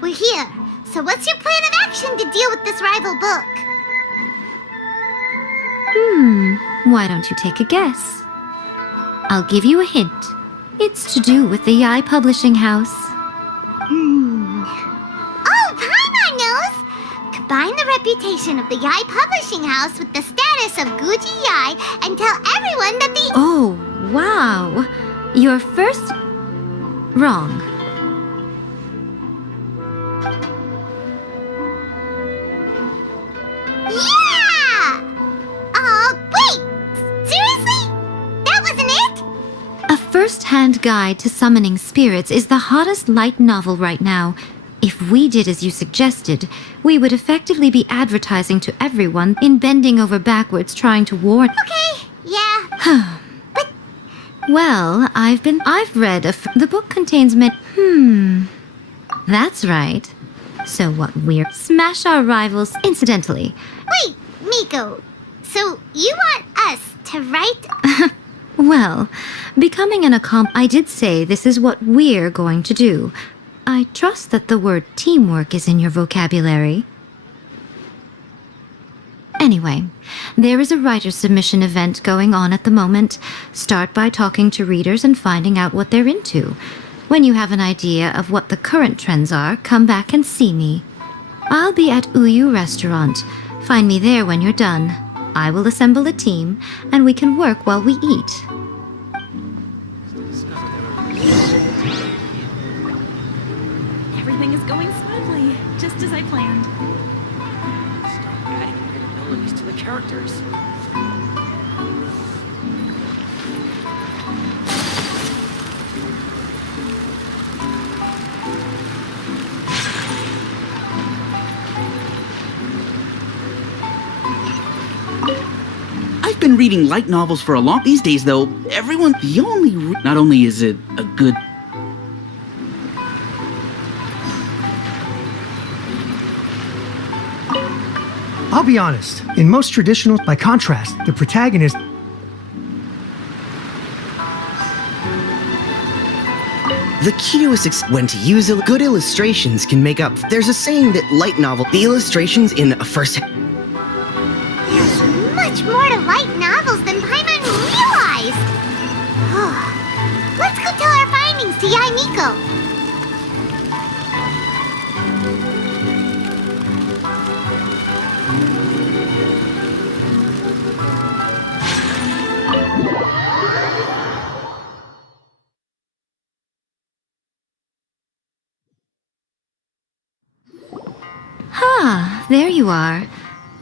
We're here. So what's your plan of action to deal with this rival book? Why don't you take a guess? I'll give you a hint. It's to do with the Yae Publishing House. Oh, Paimon knows! Combine the reputation of the Yae Publishing House with the status of Guji Yae and tell everyone that the... Oh, wow. You're first... wrong. Yeah! Wait! Seriously? That wasn't it? A first-hand guide to summoning spirits is the hottest light novel right now. If we did as you suggested, we would effectively be advertising to everyone in bending over backwards trying to warn... Okay, yeah. But... Well, I've read the book contains That's right. So what we're... Smash our rivals incidentally. Wait, Miko. So you want us to write... Well, becoming an I did say this is what we're going to do. I trust that the word teamwork is in your vocabulary. Anyway, there is a writer's submission event going on at the moment. Start by talking to readers and finding out what they're into. When you have an idea of what the current trends are, come back and see me. I'll be at Uyu Restaurant. Find me there when you're done. I will assemble a team, and we can work while we eat. Everything is going smoothly, just as I planned. Stop adding abilities to the characters. I've been reading light novels for a long... These days, though, everyone... Not only is it a good... I'll be honest, in most traditional, by contrast, the protagonist... The key to when to use good illustrations can make up. There's a saying that light novel, the illustrations in a first... There's much more to light novels than Paimon realized! Let's go tell our findings to Yae Miko. Ah, there you are.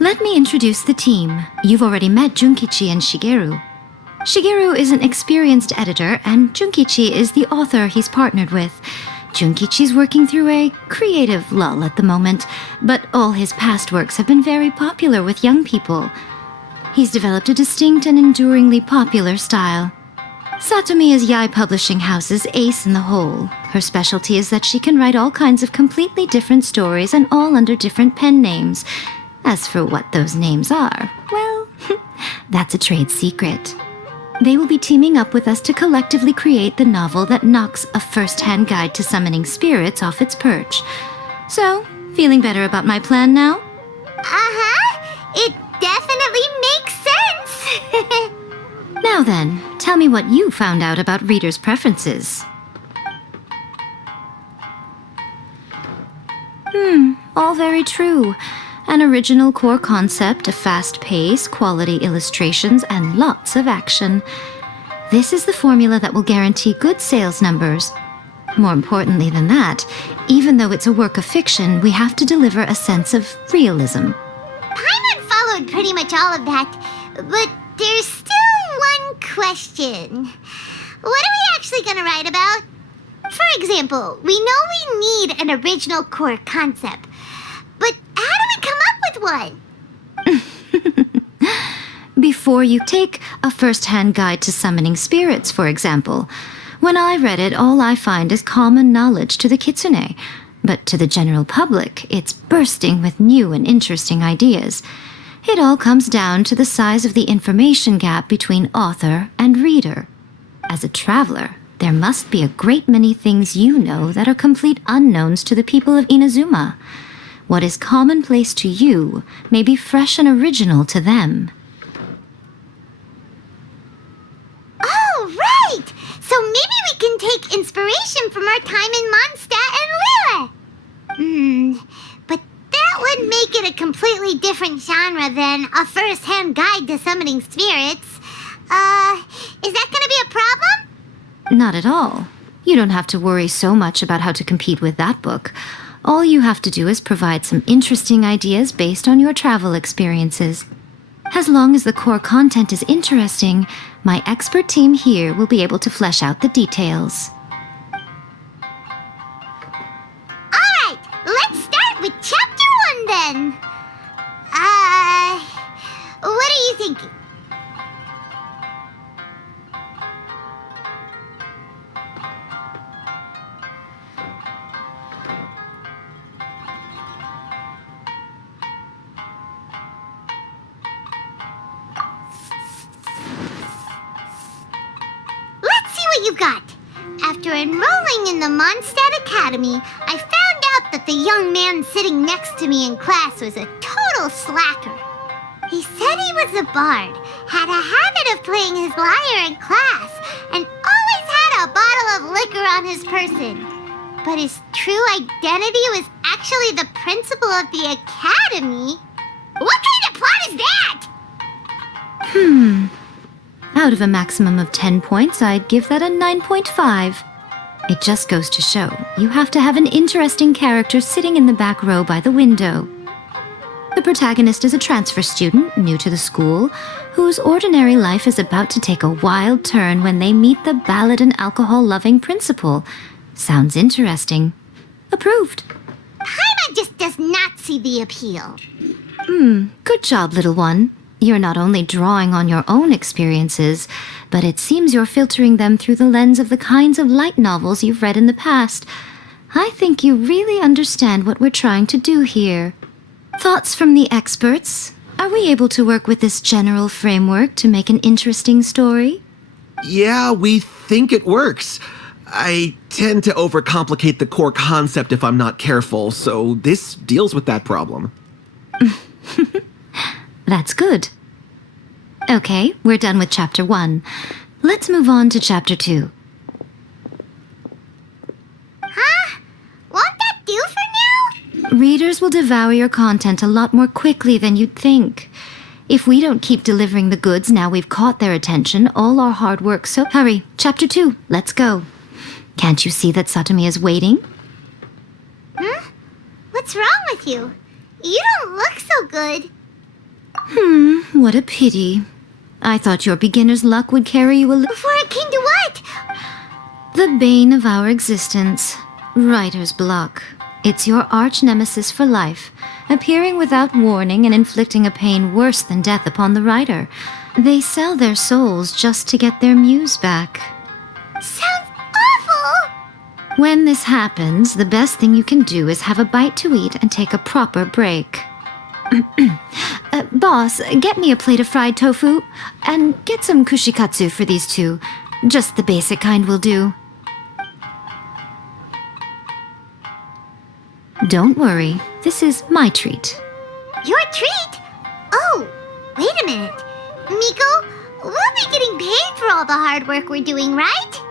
Let me introduce the team. You've already met Junkichi and Shigeru. Shigeru is an experienced editor, and Junkichi is the author he's partnered with. Junkichi's working through a creative lull at the moment, but all his past works have been very popular with young people. He's developed a distinct and enduringly popular style. Satomi is Yae Publishing House's ace in the hole. Her specialty is that she can write all kinds of completely different stories and all under different pen names. As for what those names are, well, that's a trade secret. They will be teaming up with us to collectively create the novel that knocks a first-hand guide to summoning spirits off its perch. So, feeling better about my plan now? It definitely makes sense! Now then, tell me what you found out about readers' preferences. All very true. An original core concept, a fast pace, quality illustrations, and lots of action. This is the formula that will guarantee good sales numbers. More importantly than that, even though it's a work of fiction, we have to deliver a sense of realism. Paimon followed echoed pretty much all of that, but there's still one question. What are we actually gonna write about? For example, we know we need an original core concept, but how do we come up with one? Before you take a first-hand guide to summoning spirits, for example. When I read it, all I find is common knowledge to the kitsune. But to the general public, it's bursting with new and interesting ideas. It all comes down to the size of the information gap between author and reader. As a traveler, there must be a great many things you know that are complete unknowns to the people of Inazuma. What is commonplace to you may be fresh and original to them. Oh, right! So maybe we can take inspiration from our time in Mondstadt and Lille. But that would make it a completely different genre than a first-hand guide to summoning spirits. Is that gonna be a problem? Not at all. You don't have to worry so much about how to compete with that book. All you have to do is provide some interesting ideas based on your travel experiences. As long as the core content is interesting, my expert team here will be able to flesh out the details. Alright, let's start with Chapter 1 then. What are you thinking? You got. After enrolling in the Mondstadt Academy, I found out that the young man sitting next to me in class was a total slacker. He said he was a bard, had a habit of playing his lyre in class, and always had a bottle of liquor on his person. But his true identity was actually the principal of the academy? What kind of plot is that? Out of a maximum of 10 points, I'd give that a 9.5. It just goes to show, you have to have an interesting character sitting in the back row by the window. The protagonist is a transfer student, new to the school, whose ordinary life is about to take a wild turn when they meet the ballad and alcohol-loving principal. Sounds interesting. Approved. Paimon just does not see the appeal. Good job, little one. You're not only drawing on your own experiences, but it seems you're filtering them through the lens of the kinds of light novels you've read in the past. I think you really understand what we're trying to do here. Thoughts from the experts? Are we able to work with this general framework to make an interesting story? Yeah, we think it works. I tend to overcomplicate the core concept if I'm not careful, so this deals with that problem. That's good. Okay, we're done with Chapter 1. Let's move on to Chapter 2. Huh? Won't that do for now? Readers will devour your content a lot more quickly than you'd think. If we don't keep delivering the goods now we've caught their attention, all our hard work, so hurry, Chapter 2, let's go. Can't you see that Satomi is waiting? What's wrong with you? You don't look so good. What a pity. I thought your beginner's luck would carry you a little. Before it came to what? The bane of our existence, writer's block. It's your arch nemesis for life, appearing without warning and inflicting a pain worse than death upon the writer. They sell their souls just to get their muse back. Sounds awful! When this happens, the best thing you can do is have a bite to eat and take a proper break. Boss, get me a plate of fried tofu, and get some kushikatsu for these two. Just the basic kind will do. Don't worry, this is my treat. Your treat? Oh, wait a minute. Miko, we'll be getting paid for all the hard work we're doing, right?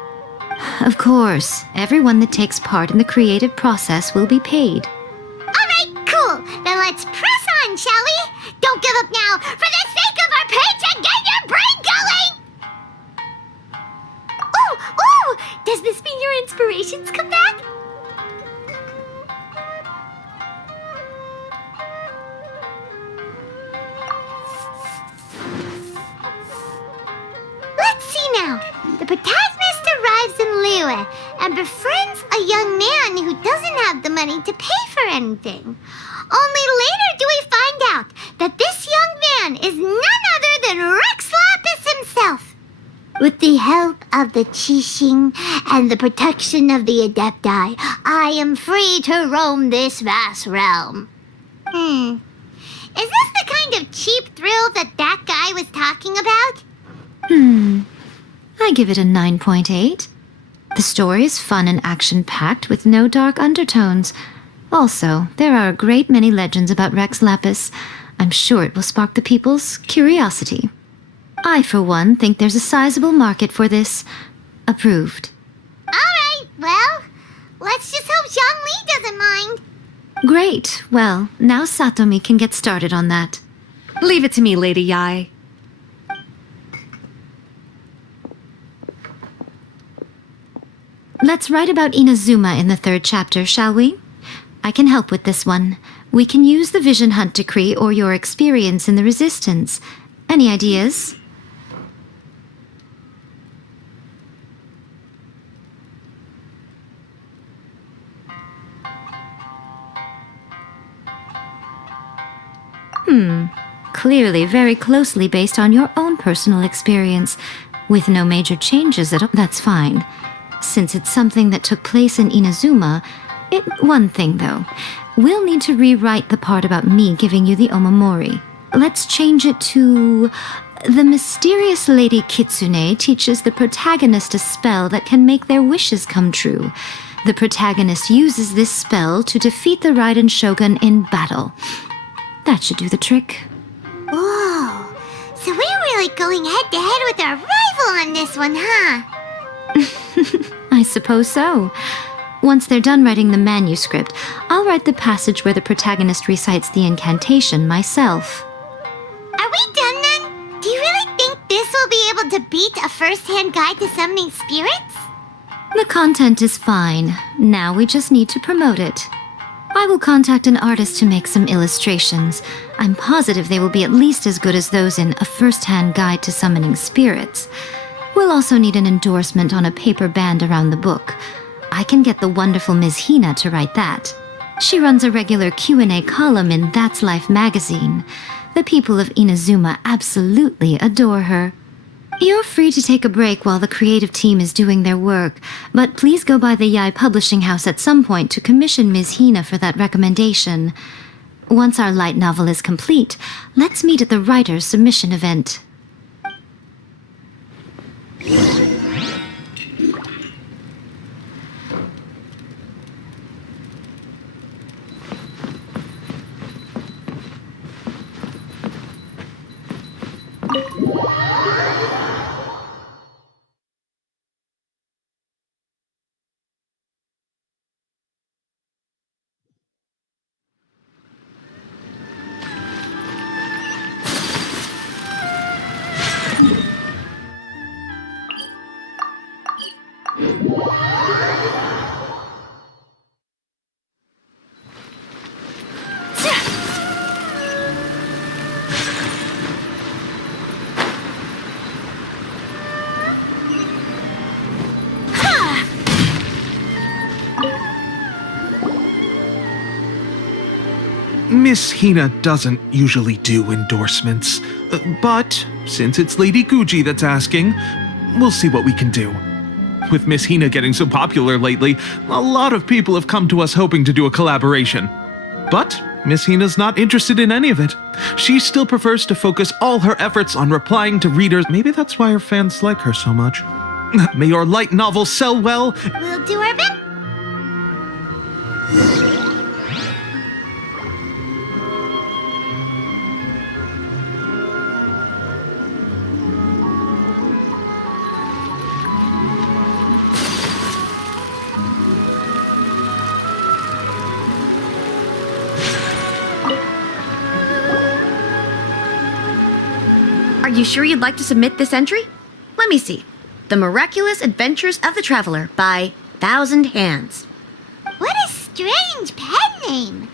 Of course, everyone that takes part in the creative process will be paid. Alright, cool. Then let's press on, shall we? Don't give up now, for the sake of our paycheck, get your brain going! Ooh! Does this mean your inspirations come back? protagonist arrives in Liyue and befriends a young man who doesn't have the money to pay for anything. Only later do we find out that this young man is none other than Rex Lapis himself. With the help of the Qixing and the protection of the Adepti, I am free to roam this vast realm. Is this the kind of cheap thrill that guy was talking about? I give it a 9.8. The story is fun and action-packed with no dark undertones. Also, there are a great many legends about Rex Lapis. I'm sure it will spark the people's curiosity. I, for one, think there's a sizable market for this. Approved. Alright, well, let's just hope Zhongli doesn't mind. Great. Well, now Satomi can get started on that. Leave it to me, Lady Yae. Let's write about Inazuma in the 3rd chapter, shall we? I can help with this one. We can use the Vision Hunt Decree or your experience in the Resistance. Any ideas? Clearly very closely based on your own personal experience, with no major changes at all. That's fine. Since it's something that took place in Inazuma, one thing though. We'll need to rewrite the part about me giving you the Omamori. Let's change it to... The mysterious Lady Kitsune teaches the protagonist a spell that can make their wishes come true. The protagonist uses this spell to defeat the Raiden Shogun in battle. That should do the trick. Whoa, so we're really going head-to-head with our rival on this one, huh? I suppose so. Once they're done writing the manuscript, I'll write the passage where the protagonist recites the incantation myself. Are we done then? Do you really think this will be able to beat a first-hand guide to summoning spirits? The content is fine. Now we just need to promote it. I will contact an artist to make some illustrations. I'm positive they will be at least as good as those in A First-Hand Guide to Summoning Spirits. We'll also need an endorsement on a paper band around the book. I can get the wonderful Ms. Hina to write that. She runs a regular Q&A column in That's Life magazine. The people of Inazuma absolutely adore her. You're free to take a break while the creative team is doing their work, but please go by the Yae Publishing House at some point to commission Ms. Hina for that recommendation. Once our light novel is complete, let's meet at the writer's submission event. Miss Hina doesn't usually do endorsements, but since it's Lady Guji that's asking, we'll see what we can do. With Miss Hina getting so popular lately, a lot of people have come to us hoping to do a collaboration. But Miss Hina's not interested in any of it. She still prefers to focus all her efforts on replying to readers. Maybe that's why her fans like her so much. May your light novel sell well. We'll do our best. Are you sure you'd like to submit this entry? Let me see. The Miraculous Adventures of the Traveler by Thousand Hands. What a strange pen name.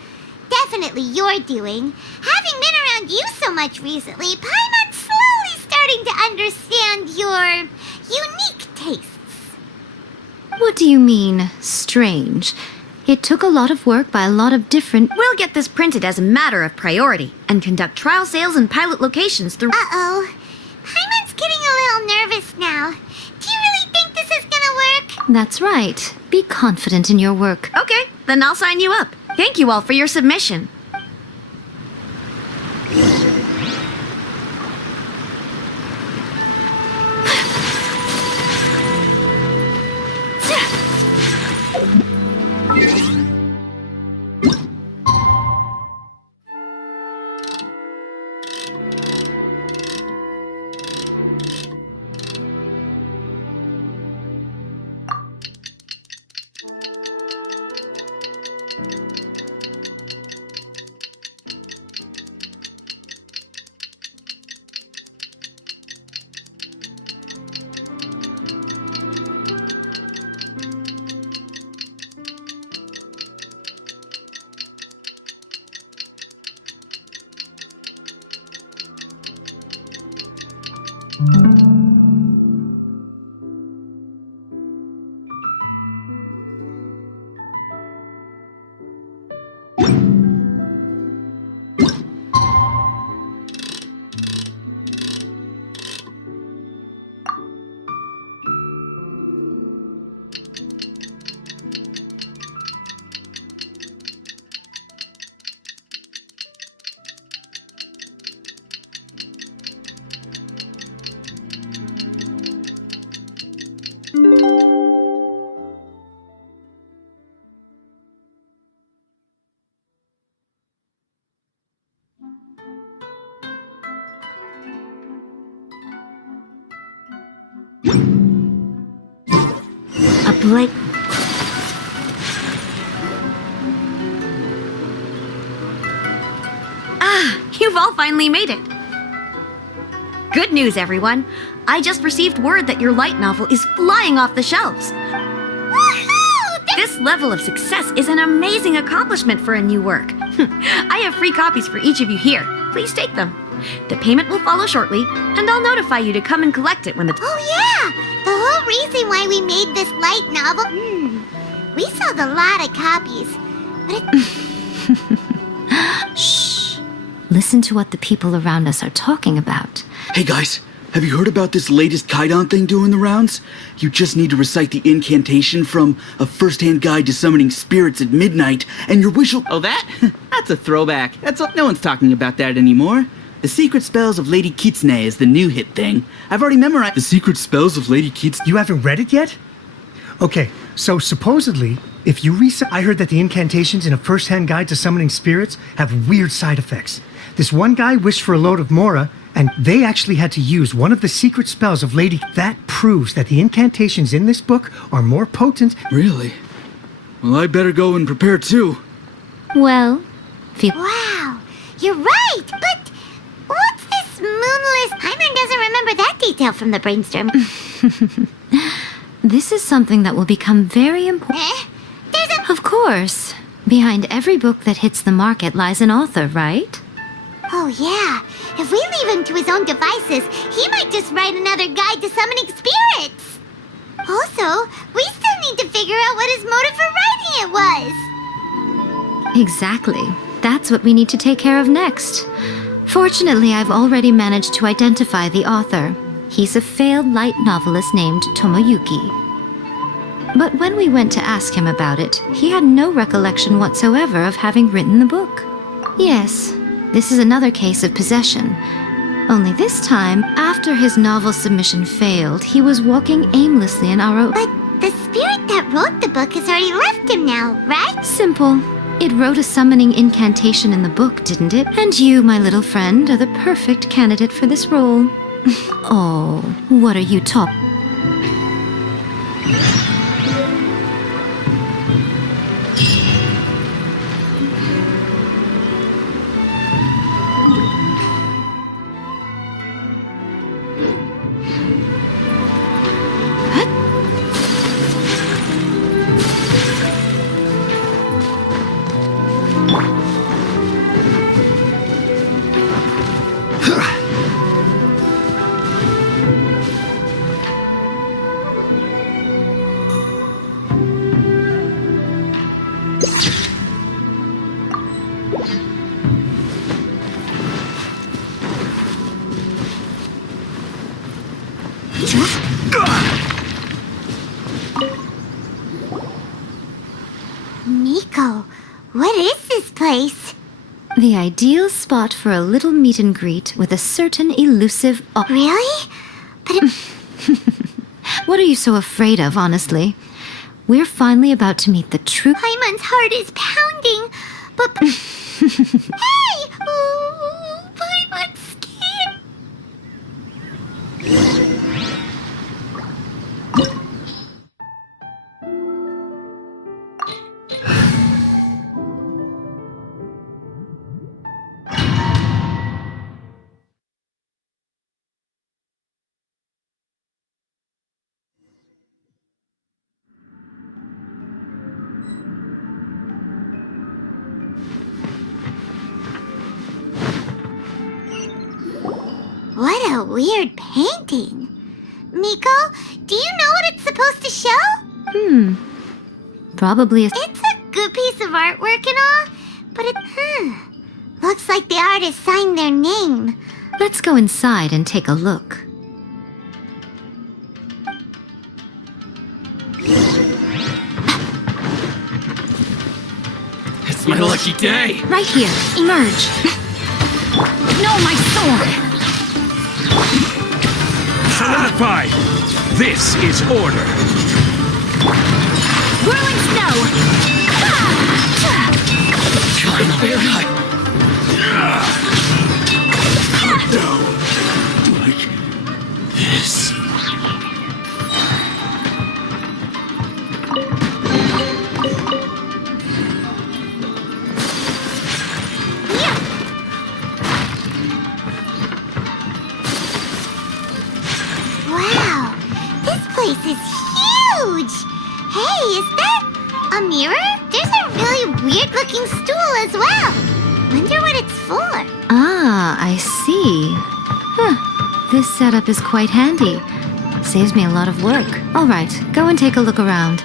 Definitely your doing. Having been around you so much recently, Paimon's slowly starting to understand your unique tastes. What do you mean, strange? It took a lot of work by a lot of different... We'll get this printed as a matter of priority and conduct trial sales in pilot locations through... Uh-oh. Paimon's getting a little nervous now. Do you really think this is gonna work? That's right. Be confident in your work. Okay, then I'll sign you up. Thank you all for your submission. Blake... You've all finally made it. Good news, everyone. I just received word that your light novel is flying off the shelves. Woohoo! This level of success is an amazing accomplishment for a new work. I have free copies for each of you here. Please take them. The payment will follow shortly, and I'll notify you to come and collect it when the... Oh yeah! The whole reason why we made this light novel... We sold a lot of copies. But it... Shh. Listen to what the people around us are talking about. Hey guys, have you heard about this latest Kaidan thing doing the rounds? You just need to recite the incantation from A First-Hand Guide to Summoning Spirits at Midnight, and your wish will... Oh, that? That's a throwback. No one's talking about that anymore. The Secret Spells of Lady Kitsune is the new hit thing. I've already memorized... The Secret Spells of Lady Kitsune... You haven't read it yet? Okay, so supposedly, if you recite... I heard that the incantations in A First-Hand Guide to Summoning Spirits have weird side effects. This one guy wished for a load of Mora, and they actually had to use one of the secret spells of Lady... That proves that the incantations in this book are more potent... Really? Well, I better go and prepare too. Well, Wow! You're right! But what's this moonless... Paimon doesn't remember that detail from the brainstorm. this is something that will become very important. There's a... Of course. Behind every book that hits the market lies an author, right? Oh yeah, if we leave him to his own devices, he might just write another guide to summoning spirits. Also, we still need to figure out what his motive for writing it was. Exactly. That's what we need to take care of next. Fortunately, I've already managed to identify the author. He's a failed light novelist named Tomoyuki. But when we went to ask him about it, he had no recollection whatsoever of having written the book. Yes, this is another case of possession. Only this time, after his novel submission failed, he was walking aimlessly in our... But the spirit that wrote the book has already left him now, right? Simple. It wrote a summoning incantation in the book, didn't it? And you, my little friend, are the perfect candidate for this role. Oh, what are you talking... place? The ideal spot for a little meet and greet with a certain elusive... Really? But What are you so afraid of, honestly? We're finally about to meet the true... Paimon's heart is pounding, but... Hey! Ooh, Paimon's skin! What a weird painting. Miko, do you know what it's supposed to show? Probably a... It's a good piece of artwork and all, but it, looks like the artist signed their name. Let's go inside and take a look. It's my lucky day. Right here. Emerge. No, my sword! Solidify! This is order. Whirling snow! Like this. Wow, this place is huge! Hey, is that a mirror? There's a really weird-looking stool as well. Wonder what it's for. Ah, I see. This setup is quite handy. Saves me a lot of work. All right, go and take a look around.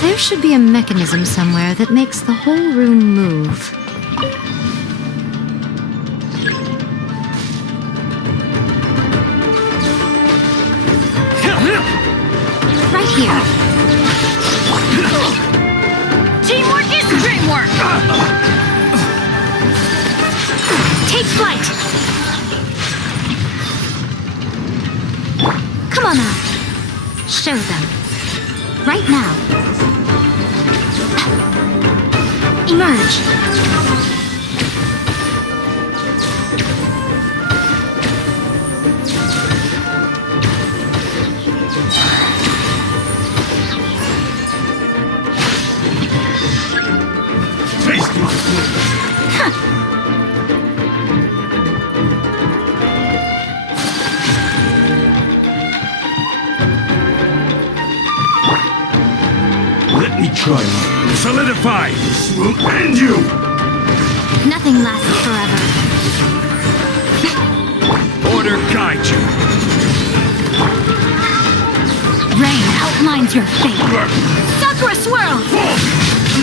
There should be a mechanism somewhere that makes the whole room move. Right here. Teamwork is dreamwork! Take flight! Come on now. Show them. Right now. Emerge. Taste my food. Let me try one. Solidify! This will end you! Nothing lasts forever. Order guide you. Rain outlines your fate. Sakura swirl!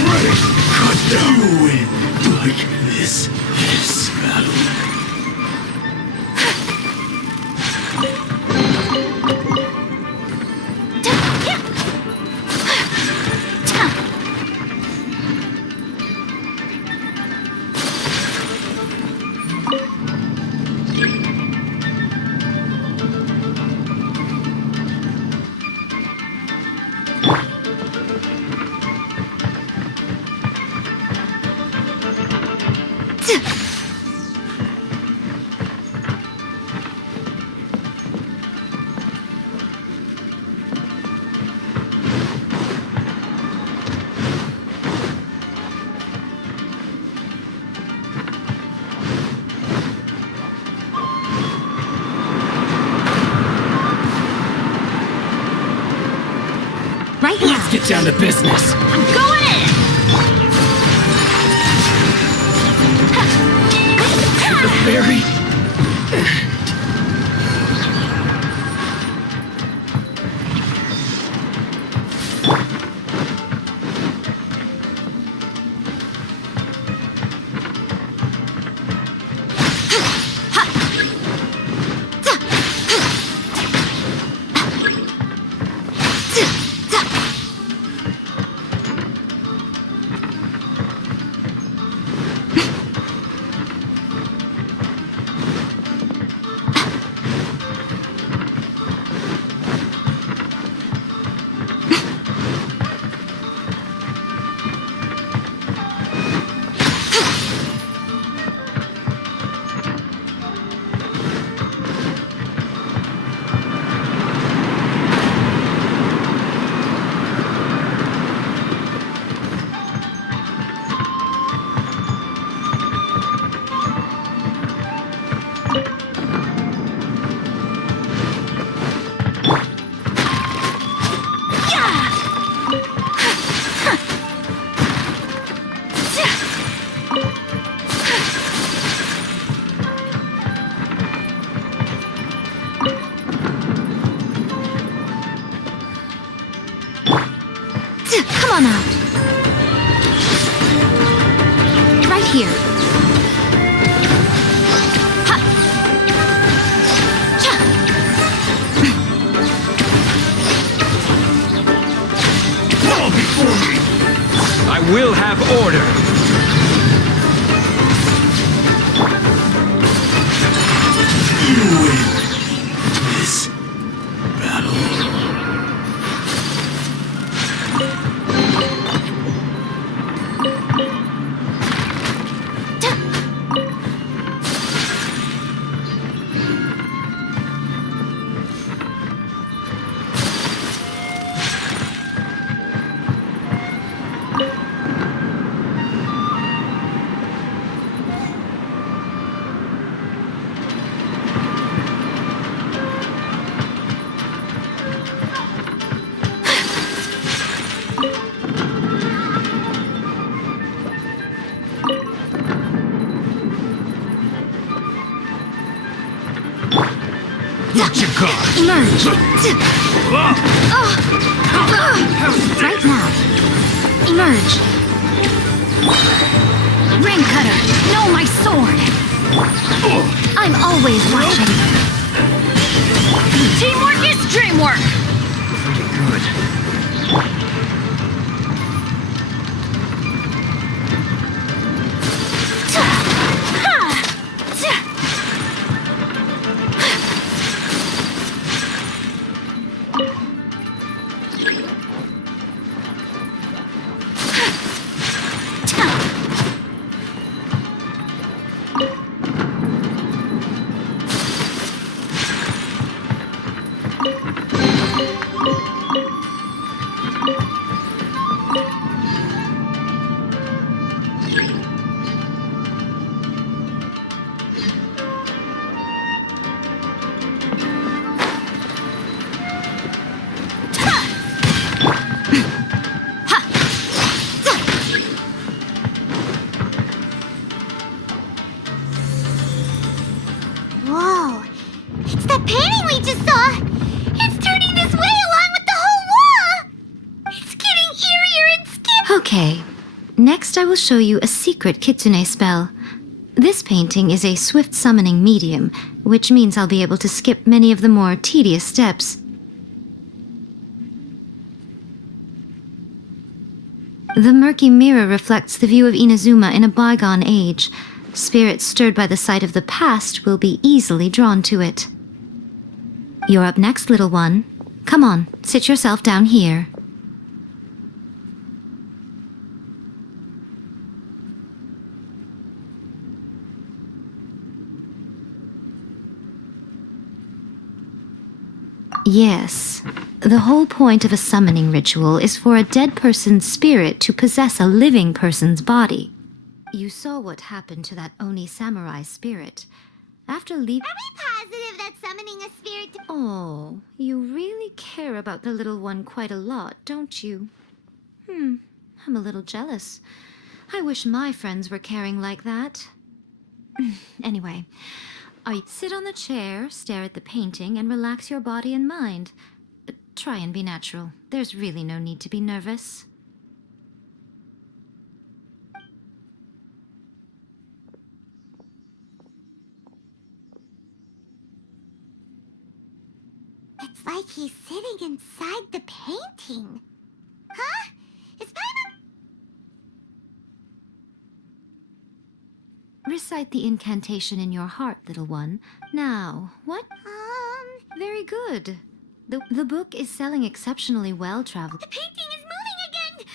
Ready! Cut down. You win. Like this battle. Right now. Let's get down to business. I'm going in! The very Come on out. Right here. Ha! Cha! Fall before me! I will have order! You win this battle. What you got? Emerge. Right now. Emerge. Ring cutter. No, my sword. I'm always watching. Teamwork is dreamwork! Pretty good. Whoa, it's that painting we just saw! It's turning this way along with the whole wall! It's getting eerier and scarier! Okay. Next, I will show you a secret kitsune spell. This painting is a swift summoning medium, which means I'll be able to skip many of the more tedious steps. The murky mirror reflects the view of Inazuma in a bygone age. Spirits stirred by the sight of the past will be easily drawn to it. You're up next, little one. Come on, sit yourself down here. Yes. The whole point of a summoning ritual is for a dead person's spirit to possess a living person's body. You saw what happened to that Oni samurai spirit. After leaving... Are we positive that summoning a spirit to... Oh, you really care about the little one quite a lot, don't you? I'm a little jealous. I wish my friends were caring like that. Anyway, sit on the chair, stare at the painting, and relax your body and mind. Try and be natural. There's really no need to be nervous. It's like he's sitting inside the painting. Huh? It's kind of... Recite the incantation in your heart, little one. Now, what? Very good. The book is selling exceptionally well, Travel. The painting is moving again!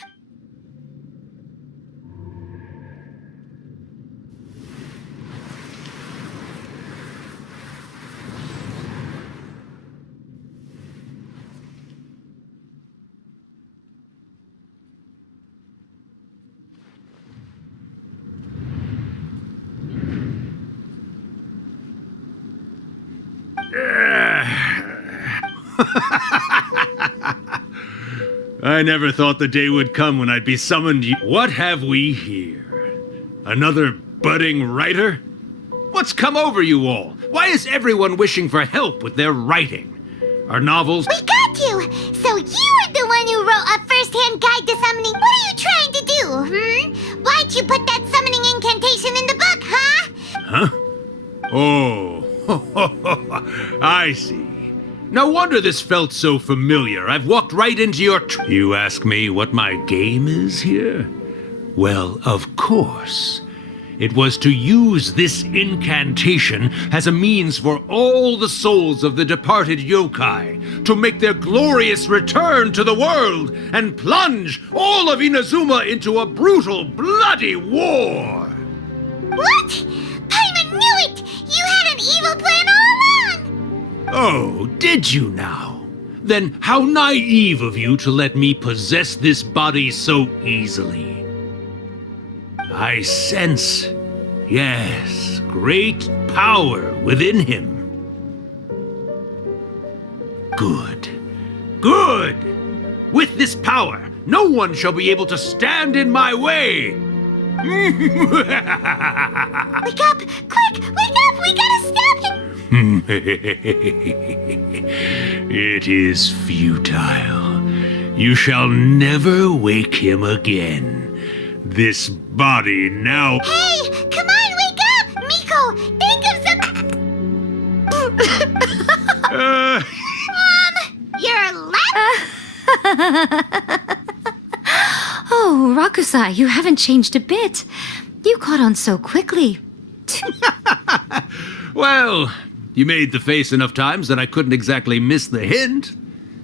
I never thought the day would come when I'd be summoned. What have we here? Another budding writer? What's come over you all? Why is everyone wishing for help with their writing? Are novels... We got you! So you were the one who wrote a first-hand guide to I see. No wonder this felt so familiar. I've walked right into your You ask me what my game is here? Well, of course. It was to use this incantation as a means for all the souls of the departed yokai to make their glorious return to the world and plunge all of Inazuma into a brutal, bloody war! What? Paimon knew it! You had an evil plan all along! Oh, did you now? Then how naive of you to let me possess this body so easily. I sense, yes, great power within him. Good. Good! With this power, no one shall be able to stand in my way! Wake up! Quick! Wake up! We gotta stop him! It is futile. You shall never wake him again. This body now... Hey! Come on, wake up! Miko, think of some... Your left... Oh, Rakusai, you haven't changed a bit. You caught on so quickly. Well, you made the face enough times that I couldn't exactly miss the hint.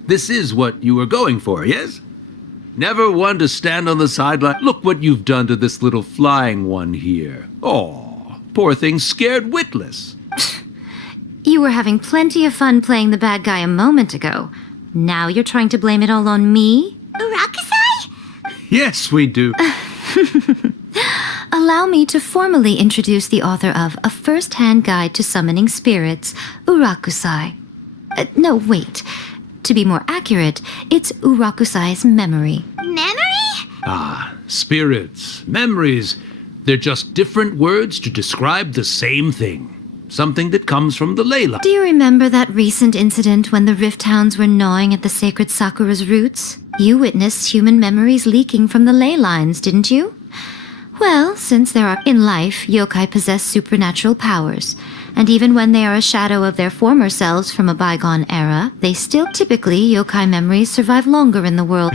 This is what you were going for, yes? Never one to stand on the sideline. Look what you've done to this little flying one here. Oh, poor thing scared witless. You were having plenty of fun playing the bad guy a moment ago. Now you're trying to blame it all on me? Rakusai? Yes, we do. Allow me to formally introduce the author of A First-Hand Guide to Summoning Spirits, Urakusai. No, wait. To be more accurate, it's Urakusai's memory. Memory? Ah, spirits, memories. They're just different words to describe the same thing. Something that comes from the ley line. Do you remember that recent incident when the Rift Hounds were gnawing at the sacred Sakura's roots? You witnessed human memories leaking from the ley lines, didn't you? Well, since there are in life, yokai possess supernatural powers, and even when they are a shadow of their former selves from a bygone era, they still typically yokai memories survive longer in the world.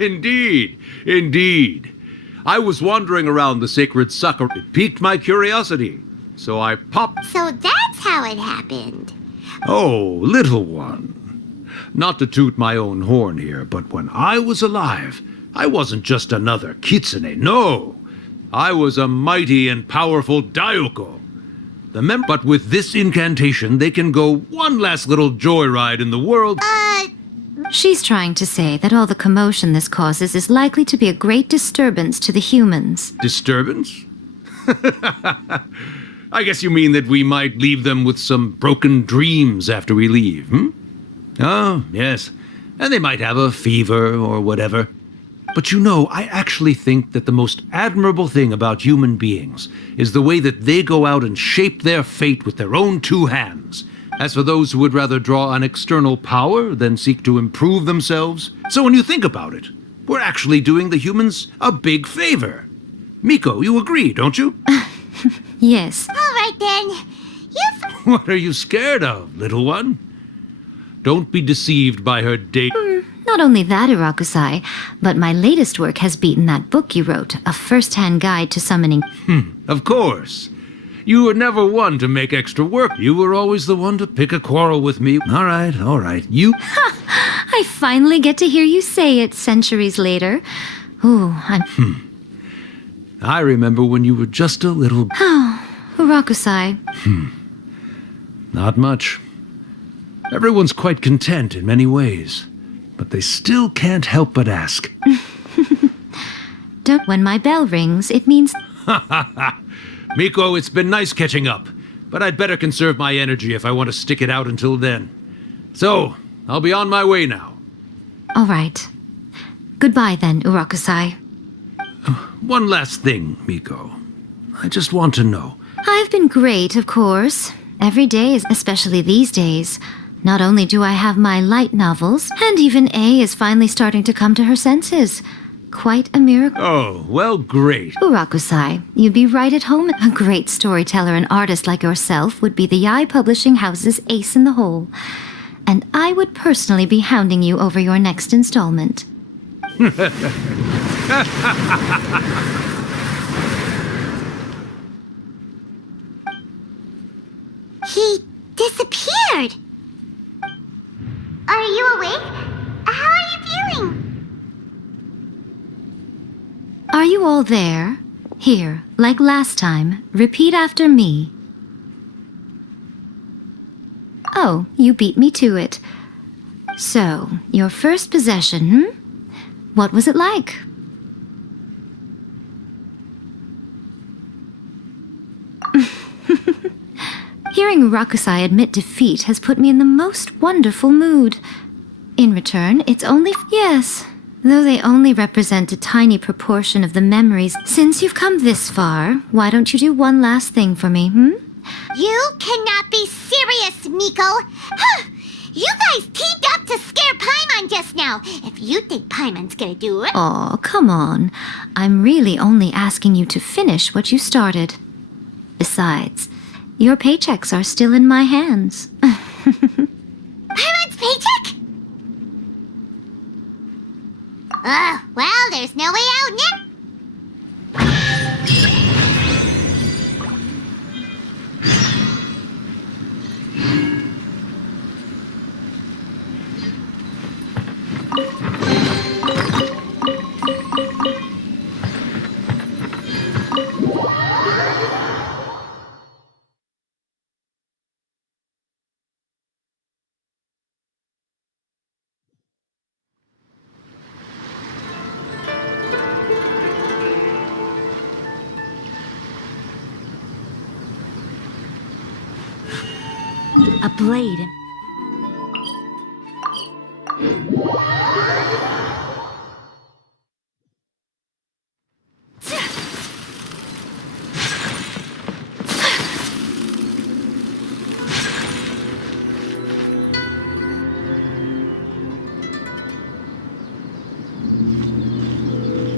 Indeed, indeed. I was wandering around the sacred Sakura. It piqued my curiosity, so I popped. So that's how it happened. Oh, little one. Not to toot my own horn here, but when I was alive, I wasn't just another kitsune, no. I was a mighty and powerful Daiyoko. But with this incantation, they can go one last little joyride in the world. She's trying to say that all the commotion this causes is likely to be a great disturbance to the humans. Disturbance? I guess you mean that we might leave them with some broken dreams after we leave, hmm? Oh, yes. And they might have a fever or whatever. But you know, I actually think that the most admirable thing about human beings is the way that they go out and shape their fate with their own two hands. As for those who would rather draw on external power than seek to improve themselves. So when you think about it, we're actually doing the humans a big favor. Miko, you agree, don't you? Yes. All right, then. What are you scared of, little one? Don't be deceived by her date. Not only that, Urakusai, but my latest work has beaten that book you wrote, A First-Hand Guide to Summoning. Of course. You were never one to make extra work. You were always the one to pick a quarrel with me. All right. You... I finally get to hear you say it centuries later. Ooh, I remember when you were just a little... Oh, Urakusai. Not much. Everyone's quite content in many ways. But they still can't help but ask. When my bell rings, it means... Miko, it's been nice catching up, but I'd better conserve my energy if I want to stick it out until then. So, I'll be on my way now. All right. Goodbye then, Urakusai. One last thing, Miko. I just want to know. I've been great, of course. Every day, especially these days. Not only do I have my light novels, and even A is finally starting to come to her senses, Quite a miracle. Oh, well, great. Urakusai, you'd be right at home. A great storyteller and artist like yourself would be the Yae Publishing House's ace in the hole. And I would personally be hounding you over your next installment. He disappeared. Are you awake? How are you feeling? Are you all there? Here, like last time, repeat after me. Oh, you beat me to it. So, your first possession, What was it like? Hearing Rakusai admit defeat has put me in the most wonderful mood. In return, it's only... Yes, though they only represent a tiny proportion of the memories. Since you've come this far, why don't you do one last thing for me, You cannot be serious, Miko! You guys teamed up to scare Paimon just now! If you think Paimon's gonna do it... Aw, come on. I'm really only asking you to finish what you started. Besides, your paychecks are still in my hands. Paimon's paycheck? Well, there's no way out yet. A blade.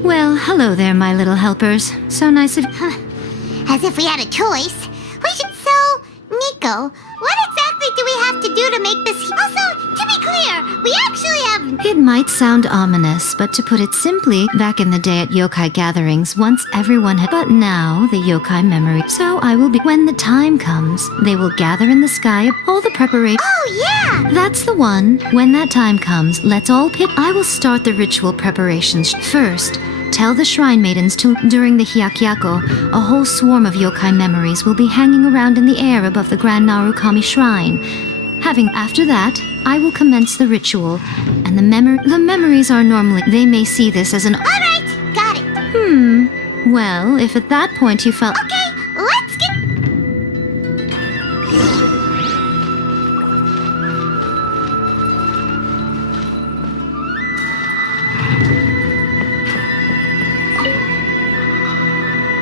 Well, hello there, my little helpers. So nice of... As if we had a choice. Miko, what exactly do we have to do to make this... Also, to be clear, we actually have... It might sound ominous, but to put it simply, back in the day at yokai gatherings, once everyone had... But now, the yokai memory... So I will be... When the time comes, they will gather in the sky all the preparation... Oh, yeah! That's the one. When that time comes, let's all pit... I will start the ritual preparations. First, tell the shrine maidens to... During the Hyakyako, a whole swarm of yokai memories will be hanging around in the air above the Grand Narukami Shrine. After that, I will commence the ritual, and the memories are normally... They may see this as an... Alright, got it. Well, if at that point you felt... Okay, let's get...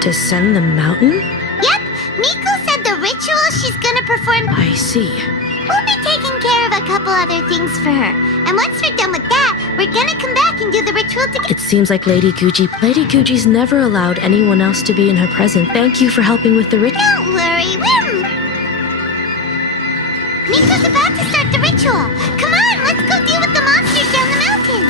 Descend the mountain? Yep, Miko said the ritual she's gonna perform... I see. We'll be taking care of a couple other things for her. And once we're done with that, we're gonna come back and do the ritual together. It seems like Lady Guji's never allowed anyone else to be in her presence. Thank you for helping with the ritual. Don't worry, Miko's about to start the ritual. Come on, let's go deal with the monsters down the mountain.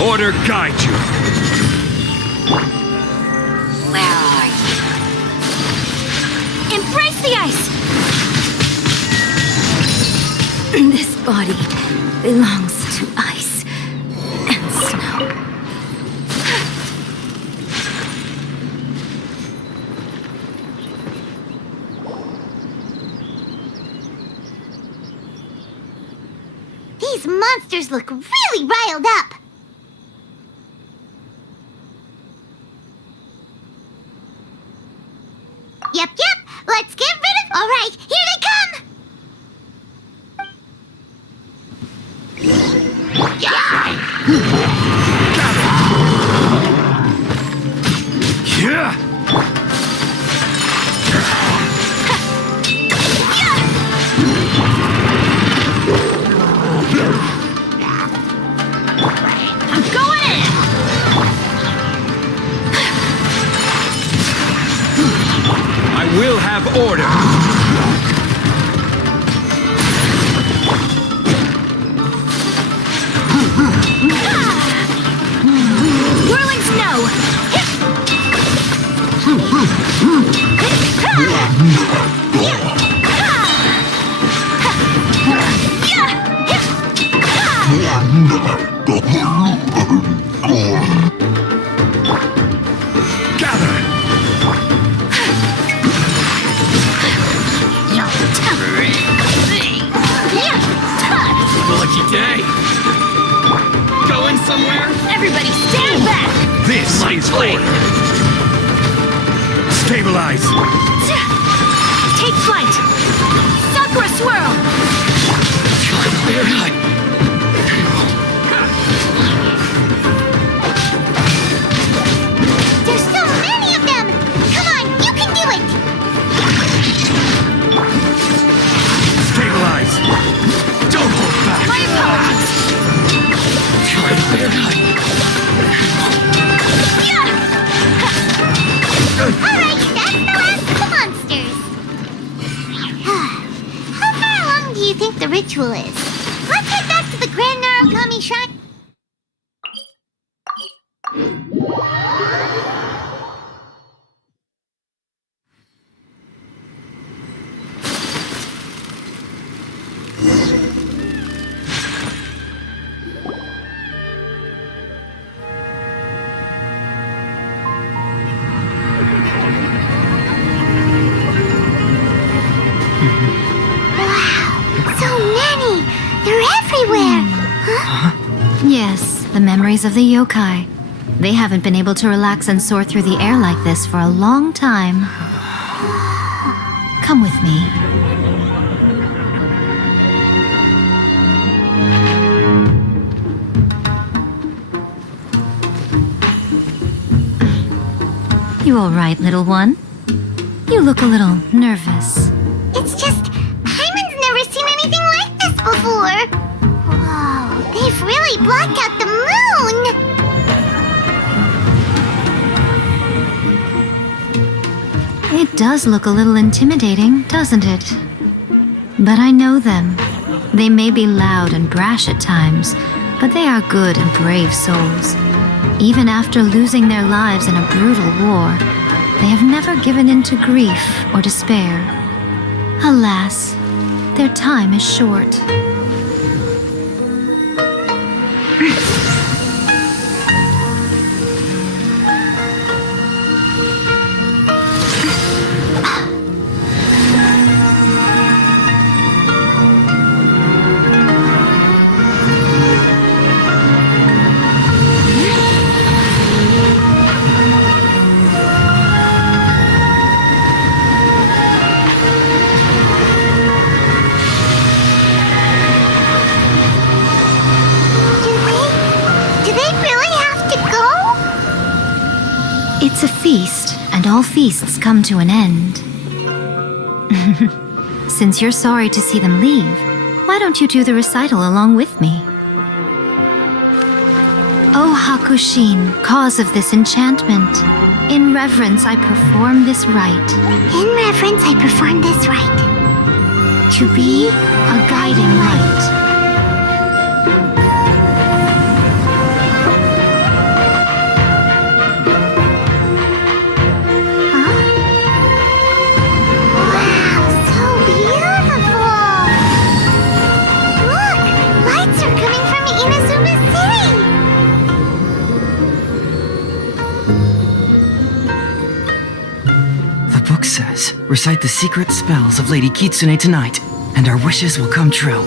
Order guide you. Where are you? Embrace the ice! This body belongs to ice and snow. These monsters look really riled up. Yep, let's get rid of... All right, here they come! Yeah! I'm going in! I will have order. Whirling snow! Lucky day. Going somewhere? Everybody stand back! This is order. Stabilize. Take flight! Sakura swirl! There's so many of them! Come on, you can do it! Stabilize. Don't hold back. My apologies! Alright, that's the last of the monsters. How far along do you think the ritual is? Let's head back to the Grand Narukami Shrine. So many! They're everywhere! Huh? Yes, the memories of the yokai. They haven't been able to relax and soar through the air like this for a long time. Come with me. You all right, little one? You look a little nervous. It's just, Hyman's never seen anything like this before! Whoa, they've really blocked out the moon! It does look a little intimidating, doesn't it? But I know them. They may be loud and brash at times, but they are good and brave souls. Even after losing their lives in a brutal war, they have never given in to grief or despair. Alas, their time is short. Do they really have to go? It's a feast, and all feasts come to an end. Since you're sorry to see them leave, why don't you do the recital along with me? O Hakushin, cause of this enchantment, in reverence I perform this rite. In reverence, I perform this rite. To be a guiding light. Wow, recite the secret spells of Lady Kitsune tonight, and our wishes will come true.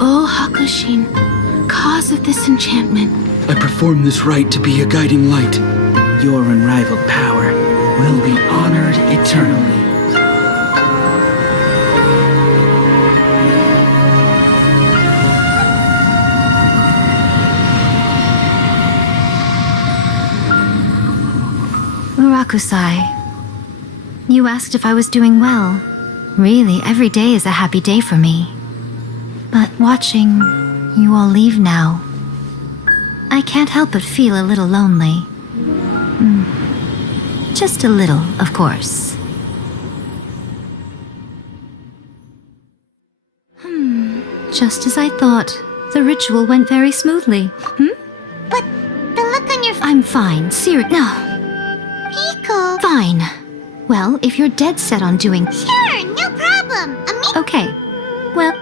Oh, Hakushin, cause of this enchantment. I perform this rite to be a guiding light. Your unrivaled power will be honored eternally. Murakusai, you asked if I was doing well. Really, every day is a happy day for me. But watching you all leave now, I can't help but feel a little lonely. Just a little, of course. Just as I thought. The ritual went very smoothly. But the look on your I'm fine. No. Miko. Fine. Well, if you're dead set on doing... Sure, no problem. Okay. Well...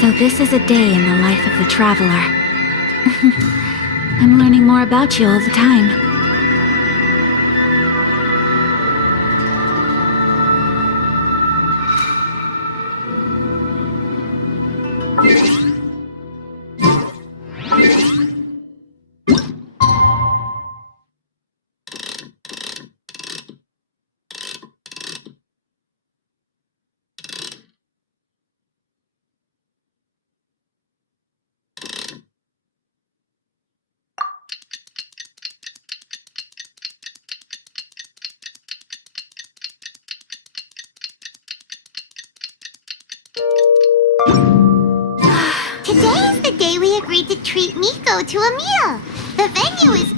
So this is a day in the life of the traveler. I'm learning more about you all the time. Today is the day we agreed to treat Miko to a meal. The venue is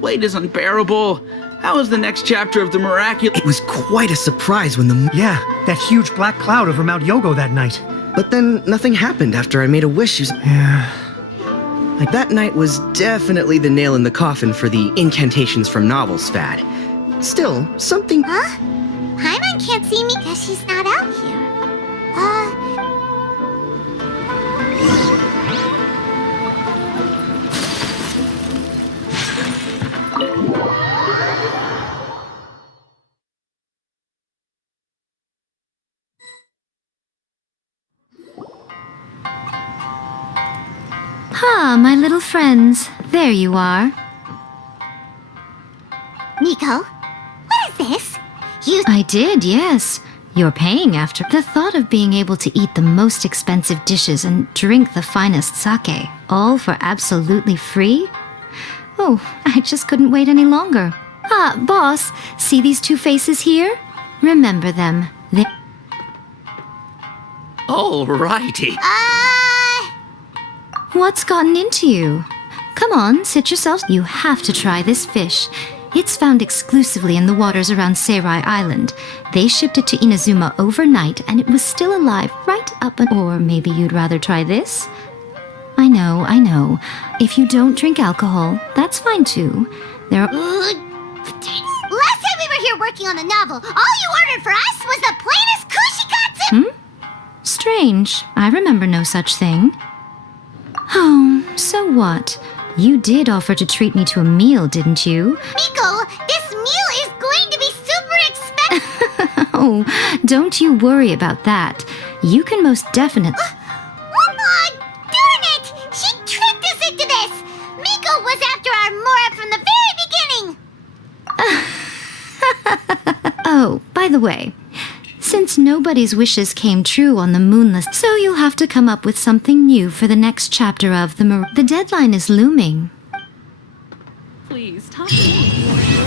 Wait is unbearable. How is the next chapter of the miraculous... It was quite a surprise when the... Yeah, that huge black cloud over Mount Yogo that night. But then nothing happened after I made a wish. Yeah. That night was definitely the nail in the coffin for the incantations from novels fad. Still, something... Huh? Paimon can't see me because she's not out here. Ah, my little friends. There you are. Miko, what is this? I did, yes. You're paying after. The thought of being able to eat the most expensive dishes and drink the finest sake, all for absolutely free? Oh, I just couldn't wait any longer. Ah, boss, see these two faces here? Remember them. Alrighty. What's gotten into you? Come on, sit yourselves. You have to try this fish. It's found exclusively in the waters around Seirai Island. They shipped it to Inazuma overnight, and it was still alive right up Or maybe you'd rather try this? I know. If you don't drink alcohol, that's fine too. There are... Last time we were here working on the novel, all you ordered for us was the plainest kushikatsu! Strange. I remember no such thing. Oh, so what? You did offer to treat me to a meal, didn't you? Miko, this meal is going to be super expensive! Oh, don't you worry about that. You can most definitely... Darn it! She tricked us into this! Miko was after our Mora from the very beginning! Oh, by the way, since nobody's wishes came true on the moonless, so you'll have to come up with something new for the next chapter of The deadline is looming. Please, talk to me.